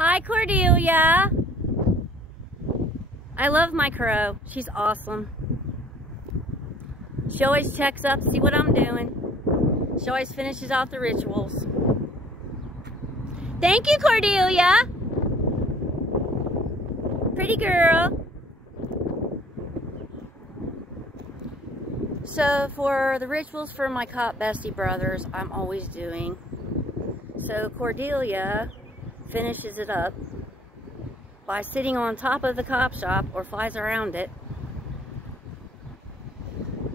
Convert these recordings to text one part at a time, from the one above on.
Hi, Cordelia. I love my crow. She's awesome. She always checks up to see what I'm doing. She always finishes off the rituals. Thank you, Cordelia. Pretty girl. So for the rituals for my cop bestie brothers, I'm always doing. So Cordelia finishes it up by sitting on top of the cop shop or flies around it,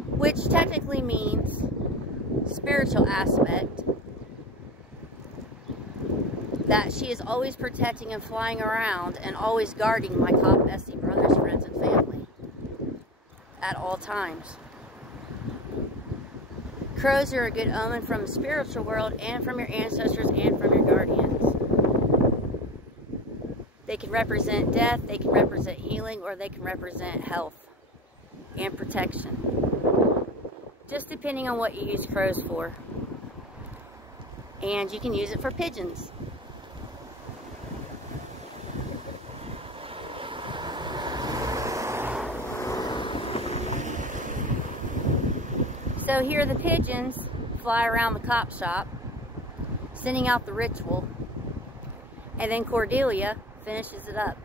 which technically means spiritual aspect, that she is always protecting and flying around and always guarding my cop bestie brothers, friends, and family at all times. Crows are a good omen from the spiritual world and from your ancestors and from your guardians. They can represent death, they can represent healing, or they can represent health and protection. Just depending on what you use crows for. And you can use it for pigeons. So here the pigeons fly around the cop shop, sending out the ritual, and then Cordelia finishes it up.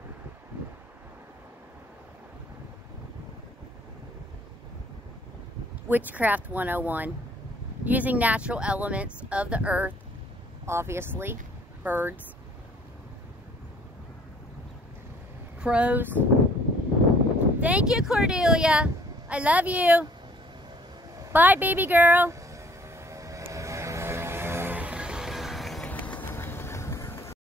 Witchcraft 101. Using natural elements of the earth, obviously, birds, crows. Thank you, Cordelia. I love you. Bye, baby girl.